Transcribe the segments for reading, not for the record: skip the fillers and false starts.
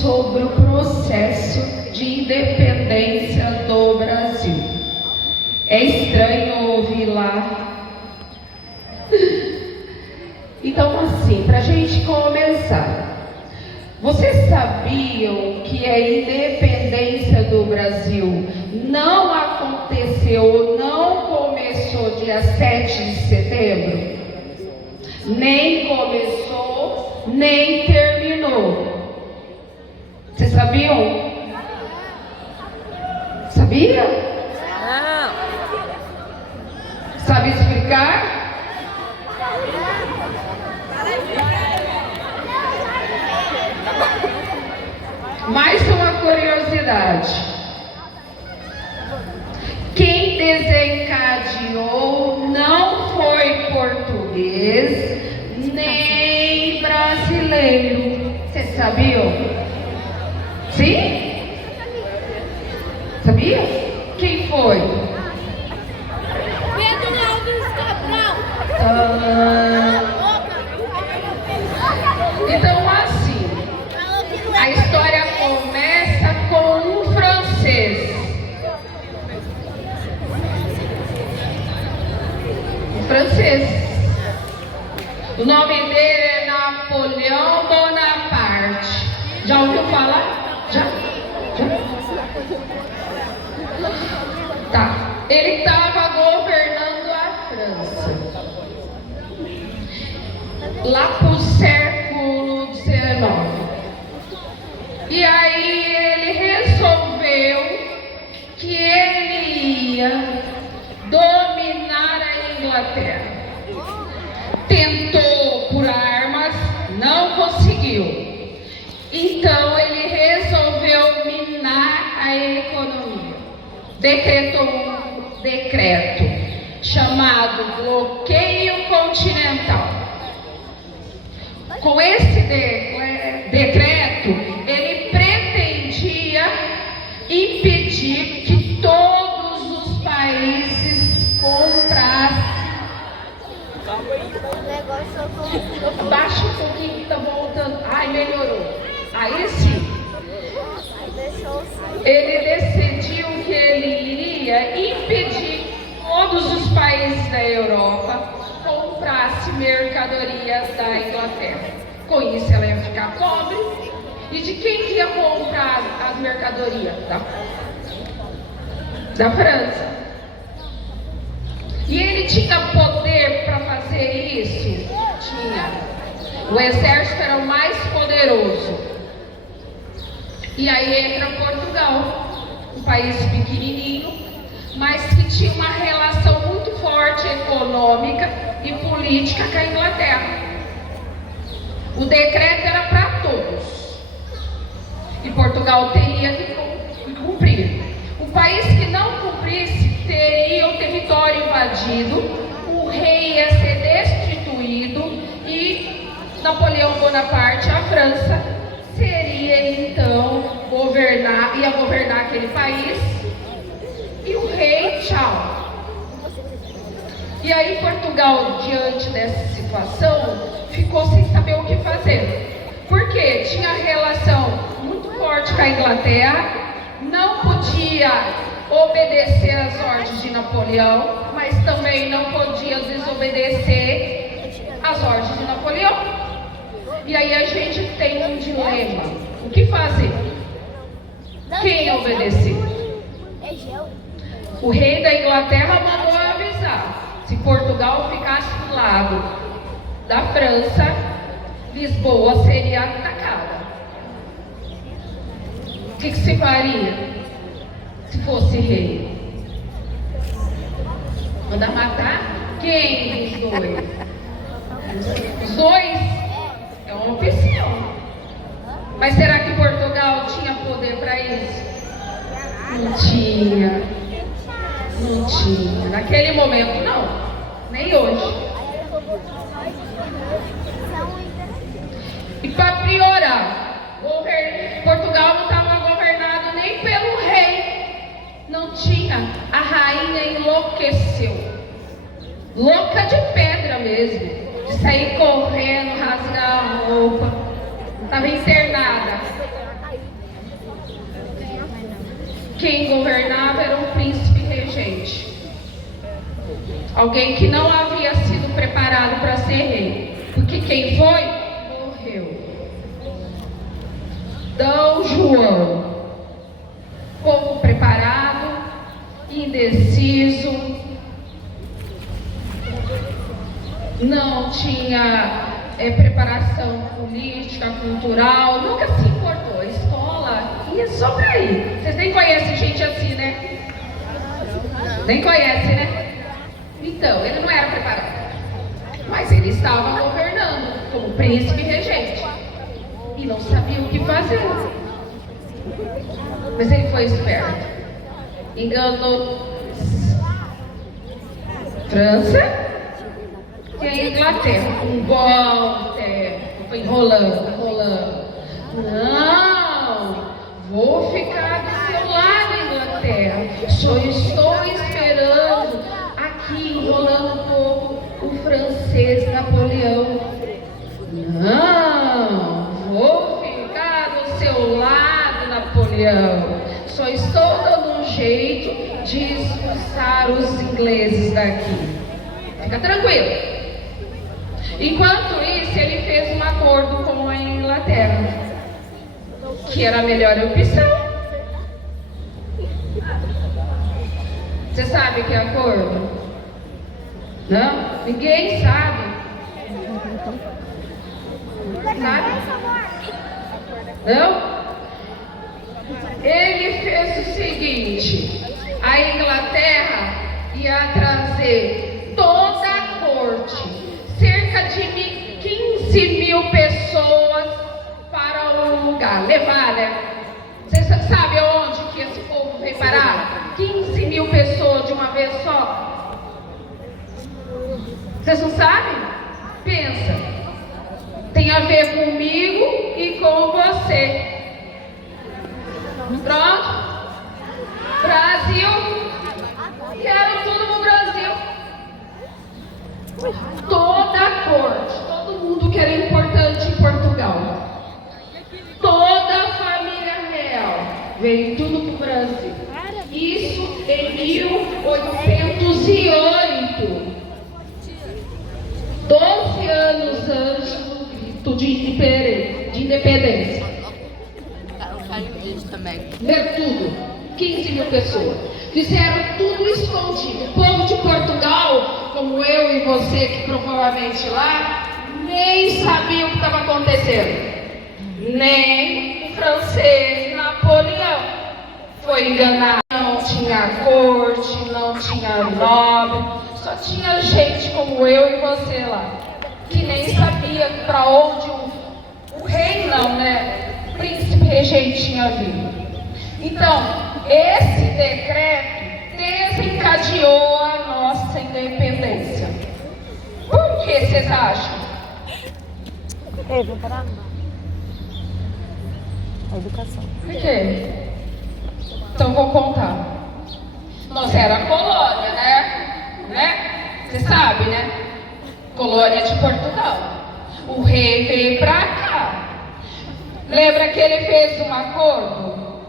sobre o processo de independência do Brasil. É estranho ouvir lá. Então, assim, para a gente começar, vocês sabiam que a independência do Brasil não aconteceu, não começou dia 7 de setembro? Nem começou, nem terminou. Vocês sabiam? Sabia? Não. Sabe explicar? Mais uma curiosidade. Quem desencadeou não foi português nem brasileiro. Vocês sabiam? Sim? Sabia? Quem foi? Pedro Alves Cabral. Então, assim, a história começa com um francês. O nome dele é Napoleão Bonaparte. Já ouviu falar? Já? Tá. Ele estava governando a França lá pro século XIX. E aí ele resolveu que ele ia dominar a Inglaterra. Tentou por armas, não conseguiu. Então ele resolveu minar a economia. Decretou um decreto chamado Bloqueio Continental. Com esse decreto, ele pretendia impedir que todos os países comprassem. Baixa um pouquinho que está voltando. Ai, melhorou. Aí sim. Ele decidiu que ele iria impedir que todos os países da Europa comprassem mercadorias da Inglaterra. Com isso ela ia ficar pobre. E de quem que ia comprar as mercadorias? Da França. E ele tinha poder para fazer isso? Tinha. O exército era o mais poderoso. E aí entra Portugal, um país pequenininho, mas que tinha uma relação muito forte econômica e política com a Inglaterra. O decreto era para todos. E Portugal teria que cumprir. O país que não cumprisse teria o território invadido, o rei ia ser destituído e Napoleão Bonaparte, a França, seria então ia governar aquele país e o rei, tchau. E aí Portugal, diante dessa situação, ficou sem saber o que fazer. Porque tinha relação muito forte com a Inglaterra, não podia obedecer às ordens de Napoleão, mas também não podia desobedecer às ordens de Napoleão. E aí a gente tem um dilema. O que fazer? Quem obedecer? O rei da Inglaterra mandou avisar. Se Portugal ficasse do lado da França, Lisboa seria atacada. O que se faria se fosse rei? Manda matar quem dos dois? Os dois é uma opção. Mas será que Portugal tinha poder para isso? Não tinha. Não tinha. Naquele momento, não. Nem hoje. E para piorar, Portugal não estava governado nem pelo rei. Não tinha. A rainha enlouqueceu. Louca de pedra mesmo. De sair correndo, rasgar a roupa. Estava internada. quem governava era um príncipe regente. Alguém que não havia sido preparado para ser rei. Porque quem foi, morreu. D. João. Povo preparado, indeciso, não tinha preparação política, cultural, nunca se importou. A escola ia só para aí. Vocês nem conhecem gente assim, né? Nem conhecem, né? Então, ele não era preparado. Mas ele estava governando como príncipe regente. E não sabia o que fazer. Mas ele foi esperto. Enganou França e a Inglaterra. Um bom tempo. Foi enrolando. Não, vou ficar do seu lado, Inglaterra. Só estou esperando aqui, enrolando um pouco, o francês Napoleão. Não, vou ficar do seu lado, Napoleão. Só estou dando um jeito de expulsar os ingleses daqui. Fica tranquilo. Enquanto isso, ele fez um acordo com a Inglaterra, que era a melhor opção. Você sabe que acordo? Não? Ninguém sabe. Sabe? Não? Ele fez o seguinte: a Inglaterra ia trazer toda a corte, cerca de 15 mil pessoas para o lugar. Levar, né? Você sabe aonde que esse povo veio parar? 15 mil pessoas de uma vez só. Vocês não sabem? Pensa. Tem a ver comigo e com você. Pronto? Brasil. Quero tudo no Brasil. Toda a corte, todo mundo que era importante em Portugal. Toda a família real veio tudo para o Brasil. Isso em 1808. 12 anos antes do grito de independência. Ver tudo. 15 mil pessoas. Fizeram tudo escondido. O povo de Portugal, como eu e você, que provavelmente lá, nem sabia o que estava acontecendo. Nem o francês Napoleão foi enganado. Não tinha corte, não tinha nobre, só tinha gente como eu e você lá, que nem sabia para onde o rei não, né? O príncipe regente tinha vindo. Então, esse decreto desencadeou a nossa independência. Por que vocês acham? Ei, vou parar. A educação. Por quê? Então vou contar. Nós era colônia, né? Você sabe, né? Colônia de Portugal. O rei veio pra cá. Lembra que ele fez um acordo?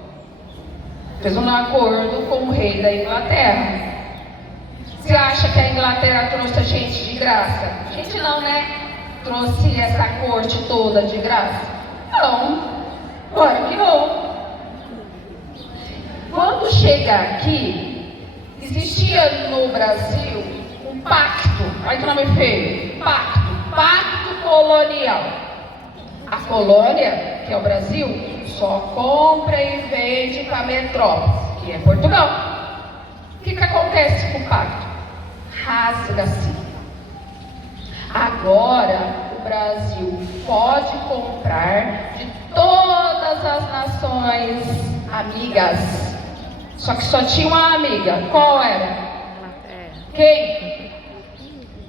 Fez um acordo com o rei da Inglaterra. Você acha que a Inglaterra trouxe a gente de graça? A gente não, né? Trouxe essa corte toda de graça? Não. Claro que não. Quando chega aqui, existia no Brasil um pacto. Olha que nome feio. Pacto colonial. A colônia, que é o Brasil, só compra e vende para a metrópole, que é Portugal. O que acontece com o pacto? Rasga-se. Agora o Brasil pode comprar de todas as nações amigas. Só que só tinha uma amiga. Qual era? Quem?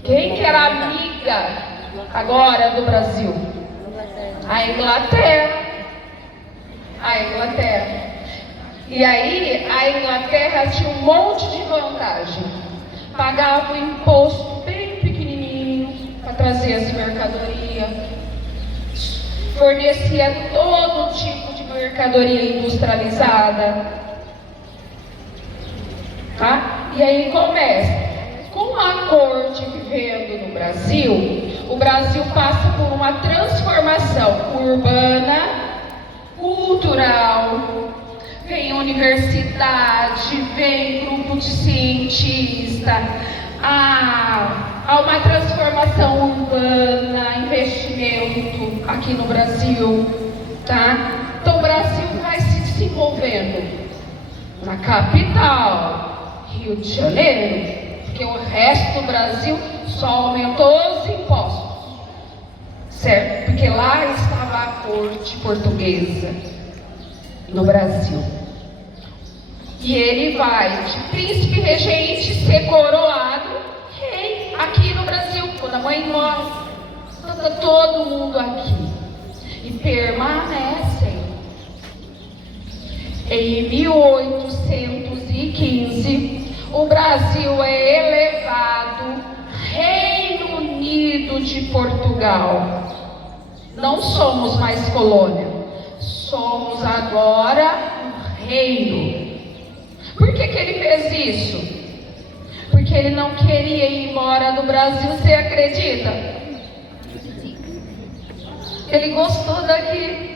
Quem que era amiga agora do Brasil? A Inglaterra. A Inglaterra. E aí a Inglaterra tinha um monte de vantagem. Pagava o imposto bem pequenininho para trazer as mercadorias. Fornecia todo tipo de mercadoria industrializada. Tá? E aí começa. Com a corte vivendo no Brasil, o Brasil passa por uma transformação urbana, cultural, vem universidade, vem grupo de cientistas, há uma transformação urbana, investimento aqui no Brasil, tá? Então o Brasil vai se desenvolvendo na capital, Rio de Janeiro, porque o resto do Brasil só aumentou os impostos, certo? Porque lá estava a corte portuguesa no Brasil. E ele vai de príncipe regente ser coroado rei aqui no Brasil. Quando a mãe morre, está todo mundo aqui. E permanecem. Em 1815, o Brasil é elevado Reino Unido de Portugal. Não somos mais colônia, somos agora um reino. Por que ele fez isso? Porque ele não queria ir embora do Brasil, você acredita? Ele gostou daqui.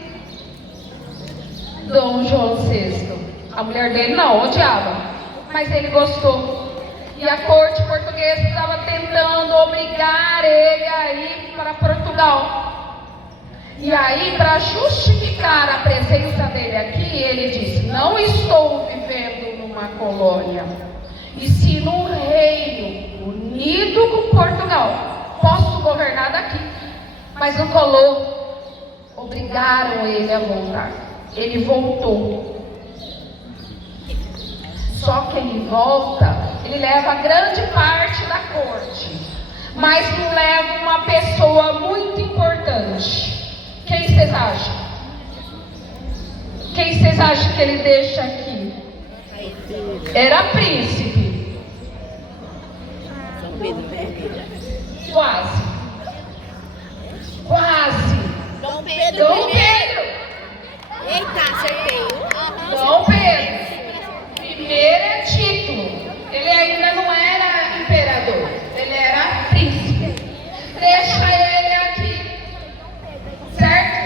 Dom João VI. A mulher dele não, odiava. Mas ele gostou. E a corte portuguesa estava tentando obrigar ele a ir para Portugal. E aí, para justificar a presença dele aqui, ele disse: não estou vivendo numa colônia, e sim num reino unido com Portugal. Posso governar daqui. Mas não colou. Obrigaram ele a voltar. Ele voltou. Só que ele volta, ele leva grande parte da corte, mas não leva uma pessoa muito importante. Quem vocês acham? Quem vocês acham que ele deixa aqui? Era príncipe. Quase. Quase. Dom Pedro. Dom Pedro. Eita, acertei. Dom Pedro. Primeiro é título. Ele ainda não era imperador. Ele era príncipe. Deixa ele aqui. Certo?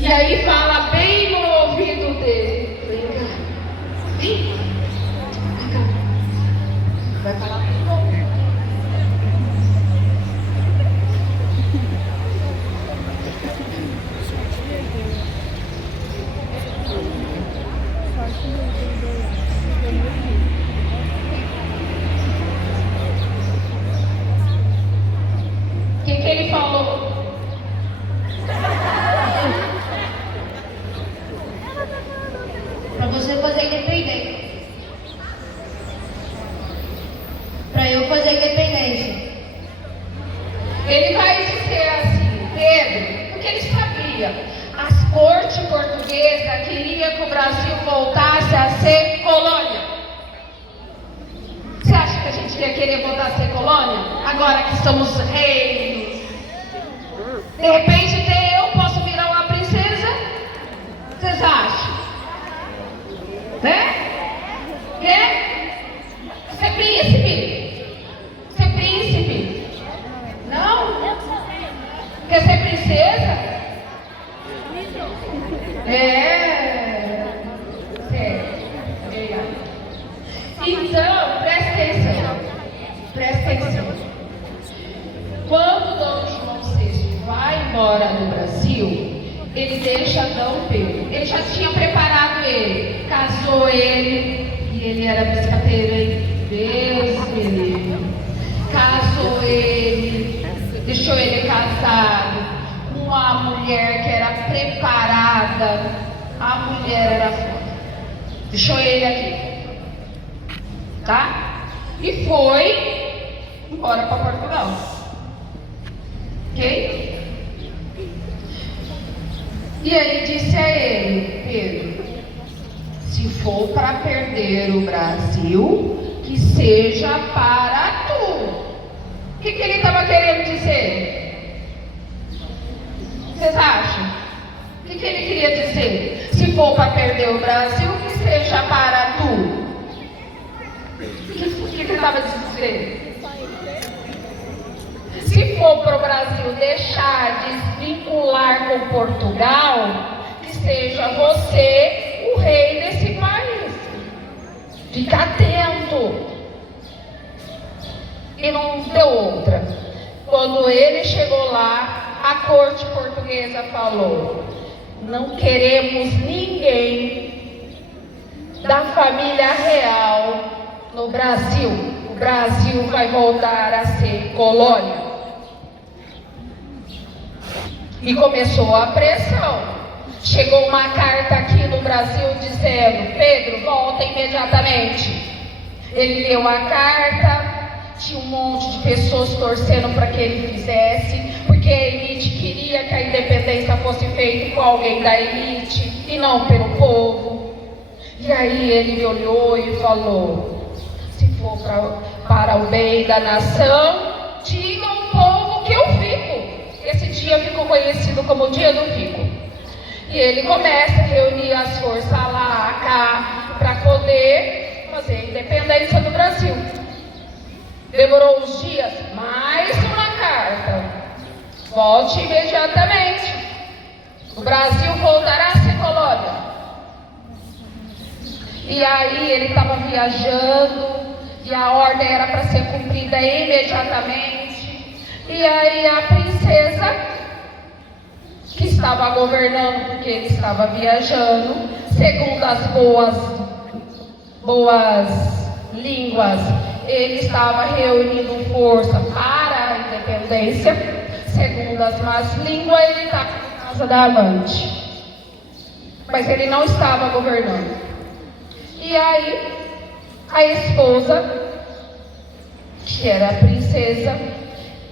E aí fala bem no ouvido dele. Vem cá. Vai falar de novo. O que ele falou? Para você fazer independência. Para eu fazer independência. Ele vai dizer assim, Pedro, porque ele sabia, as cortes portuguesas queriam que o Brasil voltasse a ser colônia. Você acha que a gente ia querer voltar a ser colônia? Agora que somos reinos. De repente até eu posso virar uma princesa? Vocês acham? Né? Quer? Ser príncipe? Ser príncipe? Não? Quer ser princesa? É. Então, presta atenção. Presta atenção. Quando Dom João VI vai embora do Brasil, ele deixa Dom Pedro. Ele já tinha preparado ele. Casou ele. E ele era biscateiro, hein? Deus me livre. Casou ele. Deixou ele casado com uma mulher que era preparada. A mulher era foda. Deixou ele aqui. Tá? E foi embora para Portugal. Ok? E ele disse a ele, Pedro, se for para perder o Brasil, que seja para tu. O que ele estava querendo dizer? Vocês acham? O que ele queria dizer? Se for para perder o Brasil, que seja para tu. que ele estava dizendo? Se for para o Brasil deixar de se vincular com Portugal, que seja você o rei desse país. Fica atento. E não deu outra. Quando ele chegou lá, a corte portuguesa falou: não queremos ninguém da família real no Brasil. O Brasil vai voltar a ser colônia. E começou a pressão. Chegou uma carta aqui no Brasil dizendo: Pedro, volta imediatamente. Ele leu a carta. Tinha um monte de pessoas torcendo para que ele fizesse, porque a elite queria que a independência fosse feita com alguém da elite e não pelo povo. E aí ele me olhou e falou: se for para o bem da nação, diga ao povo que eu fico. Esse dia ficou conhecido como o dia do fico. E ele começa a reunir as forças lá, cá, para poder fazer a independência do Brasil. Demorou uns dias, mais uma carta: volte imediatamente, o Brasil voltará a ser colônia. E aí ele estava viajando e a ordem era para ser cumprida imediatamente. E aí a princesa, que estava governando porque ele estava viajando, segundo as boas línguas, ele estava reunindo força para a independência. Segundo as más línguas, ele estava na casa da amante. Mas ele não estava governando. E aí, a esposa, que era a princesa,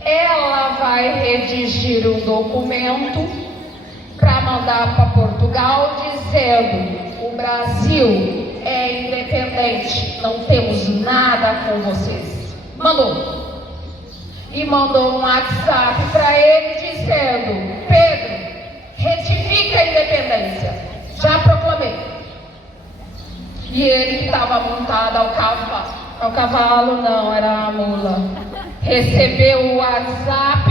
ela vai redigir um documento para mandar para Portugal dizendo: o Brasil é independente, não temos nada com vocês. Mandou. E mandou um WhatsApp para ele dizendo: Pedro, retifica a independência. Já proclamei. E ele que estava montado ao cavalo, não, era a mula, recebeu o WhatsApp,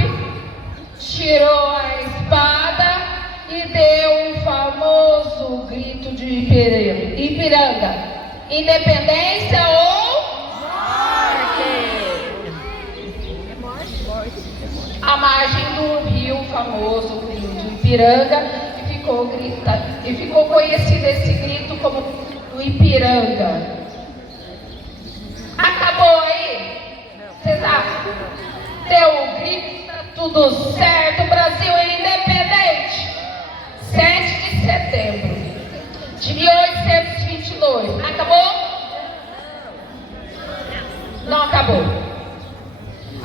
tirou a espada e deu um famoso grito de Ipiranga: independência ou morte! A margem do rio, famoso o rio de Ipiranga, e ficou conhecido esse grito como o Ipiranga. Acabou aí? Vocês acham? Deu o grito, tá tudo certo, o Brasil é independente. 7 de setembro de 1822. Acabou? Não acabou.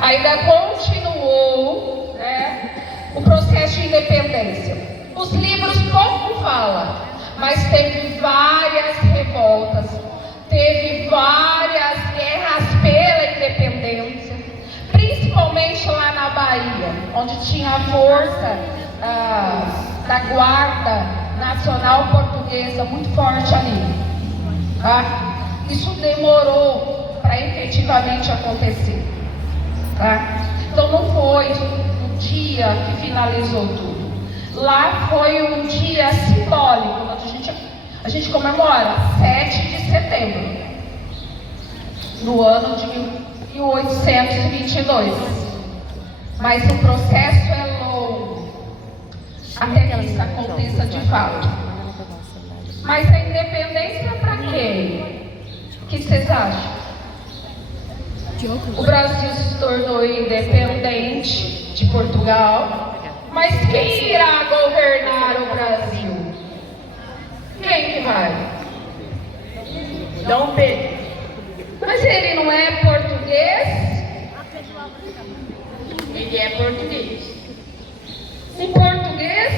Ainda continuou, né, o processo de independência. Os livros pouco falam, mas teve várias revoltas, teve várias guerras pela independência, principalmente lá na Bahia, onde tinha a força da Guarda Nacional Portuguesa muito forte ali. Tá? Isso demorou para efetivamente acontecer. Tá? Então não foi um dia que finalizou tudo. Lá foi um dia simbólico, onde a gente comemora 7 de setembro, no ano de 1822. Mas o processo é longo, até que isso aconteça de fato. Mas a independência é para quem? O que vocês acham? O Brasil se tornou independente de Portugal, mas quem irá governar o Brasil? Quem que vai? Dom Pedro. Mas ele não é português? Ele é português. Um português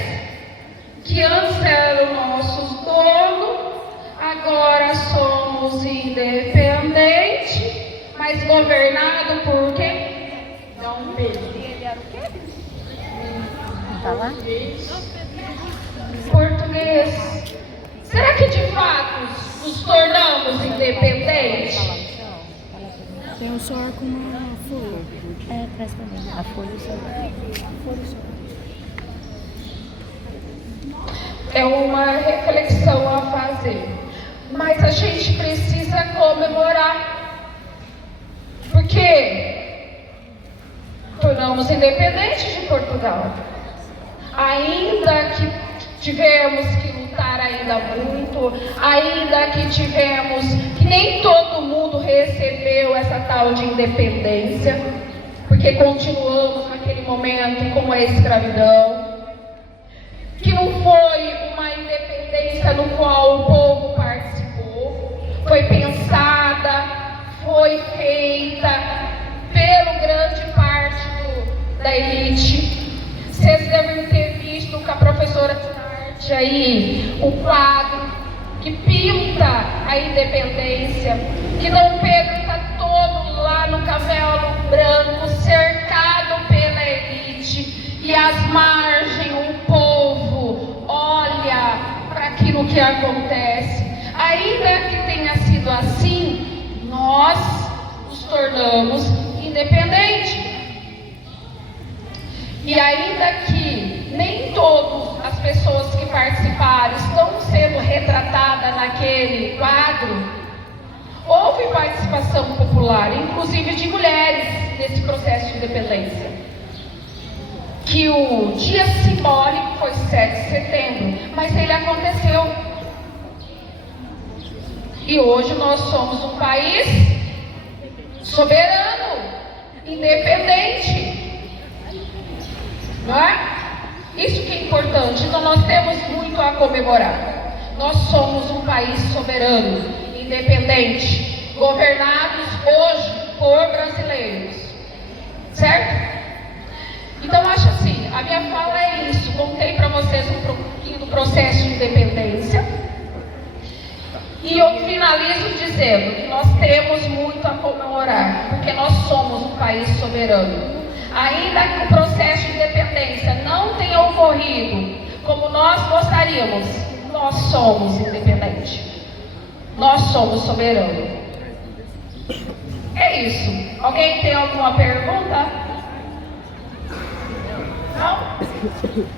que antes era o nosso dono, agora somos independentes, mas governado por quem? Dom Pedro. Ele era o quê? Tá lá? Português. Será que de fato nos tornamos independentes? Tem um suor com uma folha. É, traz pra mim. A folha só. É uma reflexão a fazer. Mas a gente precisa comemorar. Porque tornamos independentes de Portugal. Ainda que tivemos que lutar ainda muito, ainda que tivemos que nem todo mundo recebeu essa tal de independência, porque continuamos naquele momento com a escravidão, que não foi uma independência no qual o povo participou, foi pensada, foi feita pelo grande parte da elite. Vocês devem ter visto com a professora de arte aí o quadro que pinta a independência, que Dom Pedro está todo lá no cavalo branco, cercado pela elite, e às margens o povo olha para aquilo que acontece. Ainda que tenha sido assim, nós nos tornamos independentes. E ainda que nem todas as pessoas que participaram estão sendo retratadas naquele quadro, houve participação popular, inclusive de mulheres, nesse processo de independência. Que o dia simbólico foi 7 de setembro, mas ele aconteceu. E hoje nós somos um país soberano, independente. Não é? Isso que é importante. Então nós temos muito a comemorar. Nós somos um país soberano, independente, governados hoje por brasileiros. Certo? Então acho assim, a minha fala é isso. Contei para vocês um pouquinho do processo de independência. E eu finalizo dizendo que nós temos muito a comemorar, porque nós somos um país soberano. Ainda que o processo de independência não tenha ocorrido como nós gostaríamos, nós somos independentes. Nós somos soberanos. É isso. Alguém tem alguma pergunta? Não?